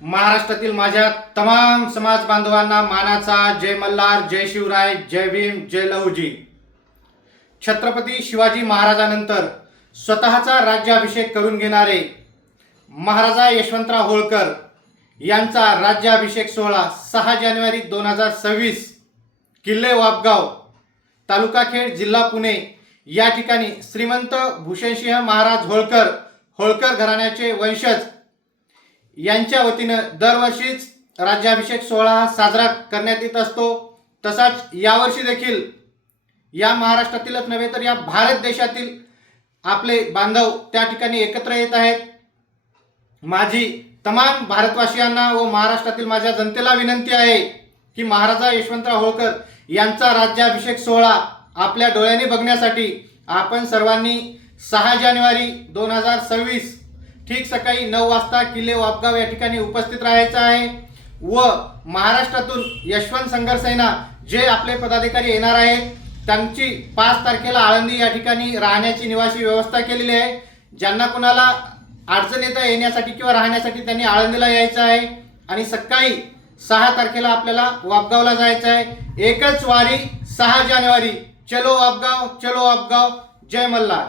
महाराष्ट्रातील माझ्या तमाम समाज बांधवांना मानाचा जय मल्हार, जय शिवराय, जय भीम, जय लहुजी। छत्रपती शिवाजी महाराजांनंतर स्वतःचा राज्याभिषेक करून घेणारे महाराजा यशवंतराव होळकर यांचा राज्याभिषेक सोहळा 6 जानेवारी 2026 किल्ले वापगाव, तालुका खेड, जिल्हा पुणे या ठिकाणी श्रीमंत भूषणसिंह महाराज होळकर घराण्याचे वंशज यांच्या वतीनं दरवर्षीच राज्याभिषेक सोहळा साजरा करण्यात येत असतो। तसाच यावर्षी देखील या महाराष्ट्रातीलच नव्हे तर या भारत देशातील आपले बांधव त्या ठिकाणी एकत्र येत आहेत। माझी तमाम भारतवासियांना व महाराष्ट्रातील माझ्या जनतेला विनंती आहे की महाराजा यशवंतराव होळकर यांचा राज्याभिषेक सोहळा आपल्या डोळ्यांनी बघण्यासाठी आपण सर्वांनी 6 जानेवारी 2026 ठीक सकाळी 9 वाजता किल्ले वापगाव या ठिकाणी उपस्थित राहायचं आहे व महाराष्ट्रातून यशवंत संघर्ष सेना जे आपले पदाधिकारी येणार आहेत त्यांची 5 तारखेला आळंदी या ठिकाणी राहण्याची निवासी व्यवस्था केलेली आहे। ज्यांना कुणाला अडचण येण्यासाठी किंवा राहण्यासाठी त्यांनी आळंदीला यायचं आहे आणि सकाळी 6 तारखेला आपल्याला वापगावला जायचं आहे। एकच वारी 6 जानेवारी। चलो वापगाव, जय मल्हार।